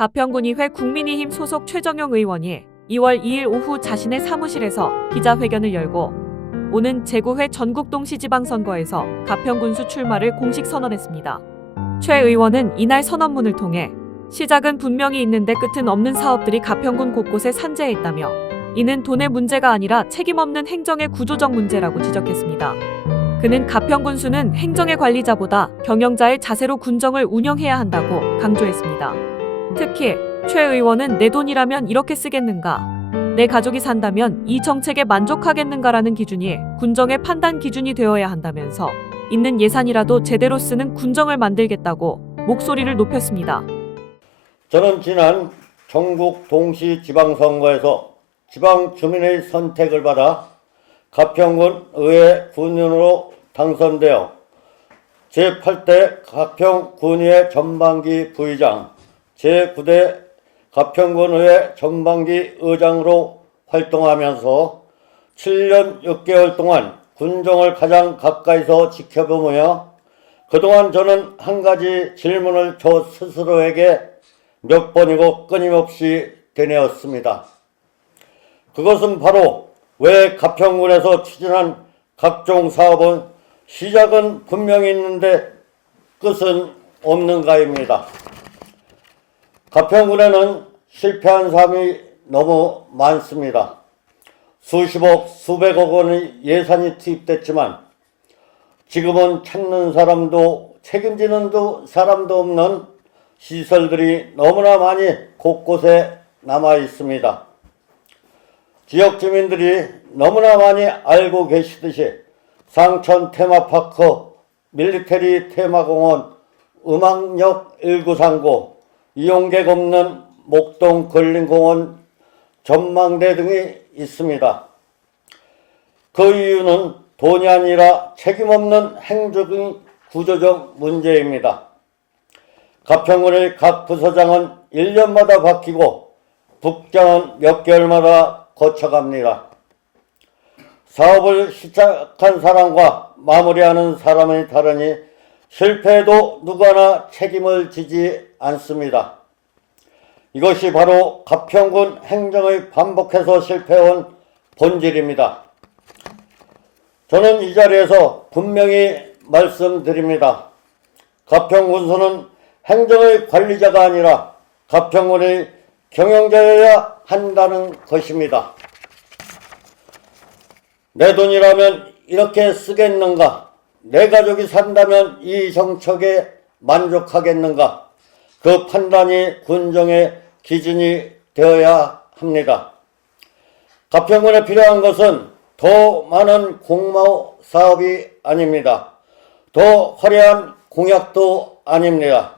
가평군의회 국민의힘 소속 최정용 의원이 2월 2일 오후 자신의 사무실에서 기자회견을 열고 오는 제9회 전국동시지방선거에서 가평군수 출마를 공식 선언했습니다. 최 의원은 이날 선언문을 통해 시작은 분명히 있는데 끝은 없는 사업들이 가평군 곳곳에 산재해 있다며 이는 돈의 문제가 아니라 책임 없는 행정의 구조적 문제라고 지적했습니다. 그는 가평군수는 행정의 관리자보다 경영자의 자세로 군정을 운영해야 한다고 강조했습니다. 특히 최 의원은 내 돈이라면 이렇게 쓰겠는가? 내 가족이 산다면 이 정책에 만족하겠는가라는 기준이 군정의 판단 기준이 되어야 한다면서 있는 예산이라도 제대로 쓰는 군정을 만들겠다고 목소리를 높였습니다. 저는 지난 전국 동시 지방선거에서 지방 주민의 선택을 받아 가평군 의회 군인으로 당선되어 제8대 가평 군의회 전반기 부의장, 제9대 가평군 의회 전반기 의장으로 활동하면서 7년 6개월 동안 군정을 가장 가까이서 지켜보며 그동안 저는 한 가지 질문을 저 스스로에게 몇 번이고 끊임없이 되뇌었습니다. 그것은 바로 왜 가평군에서 추진한 각종 사업은 시작은 분명히 있는데 끝은 없는가입니다. 가평군에는 실패한 사업이 너무 많습니다. 수십억, 수백억 원의 예산이 투입됐지만 지금은 찾는 사람도 책임지는 도- 사람도 없는 시설들이 너무나 많이 곳곳에 남아 있습니다. 지역 주민들이 너무나 많이 알고 계시듯이 상천 테마파크, 밀리테리 테마공원, 음악역 1939, 이용객 없는 목동 걸린공원 전망대 등이 있습니다. 그 이유는 돈이 아니라 책임 없는 행정의 구조적 문제입니다. 가평군의 각 부서장은 1년마다 바뀌고 북장은 몇 개월마다 거쳐갑니다. 사업을 시작한 사람과 마무리하는 사람이 다르니 실패해도 누구나 책임을 지지 않습니다. 이것이 바로 가평군 행정의 반복해서 실패해온 본질입니다. 저는 이 자리에서 분명히 말씀드립니다. 가평군수는 행정의 관리자가 아니라 가평군의 경영자여야 한다는 것입니다. 내 돈이라면 이렇게 쓰겠는가? 내 가족이 산다면 이 정책에 만족하겠는가? 그 판단이 군정의 기준이 되어야 합니다. 가평군에 필요한 것은 더 많은 공모 사업이 아닙니다. 더 화려한 공약도 아닙니다.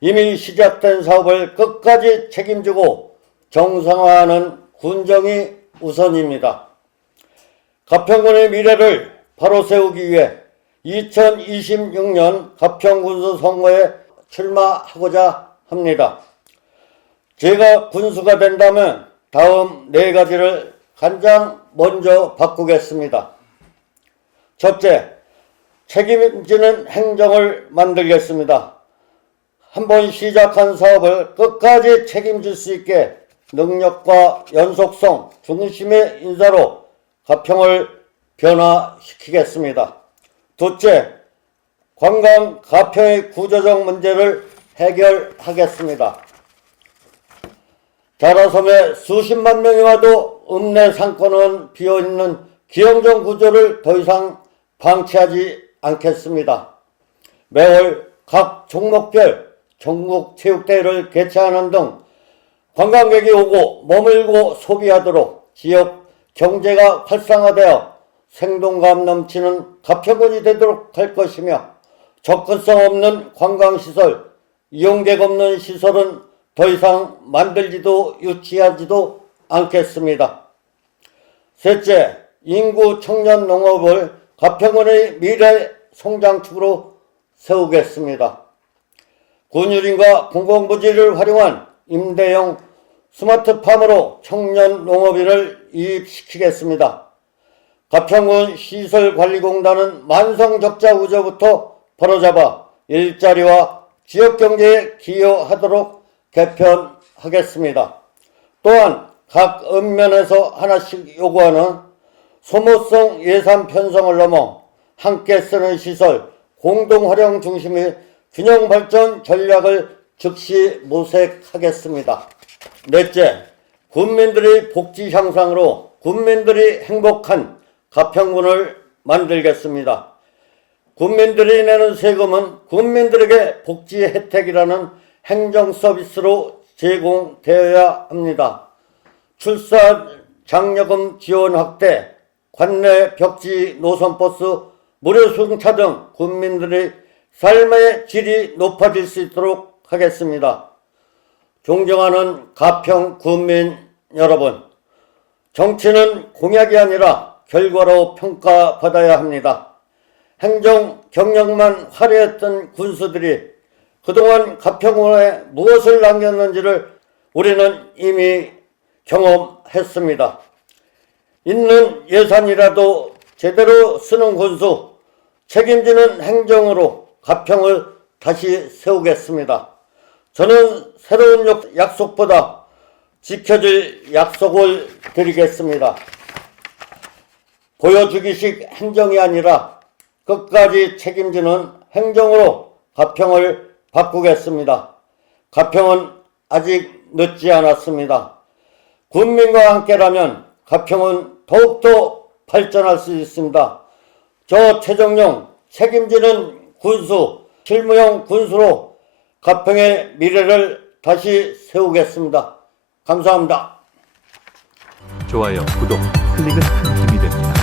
이미 시작된 사업을 끝까지 책임지고 정상화하는 군정이 우선입니다. 가평군의 미래를 바로 세우기 위해 2026년 가평군수 선거에 출마하고자 합니다. 제가 군수가 된다면 다음 네 가지를 가장 먼저 바꾸겠습니다. 첫째, 책임지는 행정을 만들겠습니다. 한번 시작한 사업을 끝까지 책임질 수 있게 능력과 연속성 중심의 인사로 가평을 변화시키겠습니다. 둘째, 관광 가평의 구조적 문제를 해결하겠습니다. 자라섬에 수십만 명이 와도 읍내 상권은 비어있는 기형정 구조를 더 이상 방치하지 않겠습니다. 매월 각 종목별 전국 체육대회를 개최하는 등 관광객이 오고 머물고 소비하도록 지역 경제가 활성화되어 생동감 넘치는 가평군이 되도록 할 것이며 접근성 없는 관광시설, 이용객 없는 시설은 더 이상 만들지도 유치하지도 않겠습니다. 셋째, 인구 청년 농업을 가평군의 미래 성장축으로 세우겠습니다. 군유림과 공공부지를 활용한 임대형 스마트팜으로 청년 농업인을 이입시키겠습니다. 가평군 시설관리공단은 만성적자 우저부터 바로잡아 일자리와 지역경제에 기여하도록 개편하겠습니다. 또한 각 읍면에서 하나씩 요구하는 소모성 예산 편성을 넘어 함께 쓰는 시설, 공동 활용 중심의 균형 발전 전략을 즉시 모색하겠습니다. 넷째, 군민들의 복지 향상으로 군민들이 행복한 가평군을 만들겠습니다. 국민들이 내는 세금은 국민들에게 복지 혜택이라는 행정 서비스로 제공되어야 합니다. 출사 장려금 지원 확대, 관내 벽지 노선버스 무료 승차 등 국민들의 삶의 질이 높아질 수 있도록 하겠습니다. 존경하는 가평 국민 여러분, 정치는 공약이 아니라 결과로 평가받아야 합니다. 행정 경력만 화려했던 군수들이 그동안 가평군에 무엇을 남겼는지를 우리는 이미 경험했습니다. 있는 예산이라도 제대로 쓰는 군수, 책임지는 행정으로 가평을 다시 세우겠습니다. 저는 새로운 약- 약속보다 지켜질 약속을 드리겠습니다. 보여주기식 행정이 아니라 끝까지 책임지는 행정으로 가평을 바꾸겠습니다. 가평은 아직 늦지 않았습니다. 국민과 함께라면 가평은 더욱더 발전할 수 있습니다. 저 최정용 책임지는 군수, 실무형 군수로 가평의 미래를 다시 세우겠습니다. 감사합니다. 좋아요, 구독, 클릭은 큰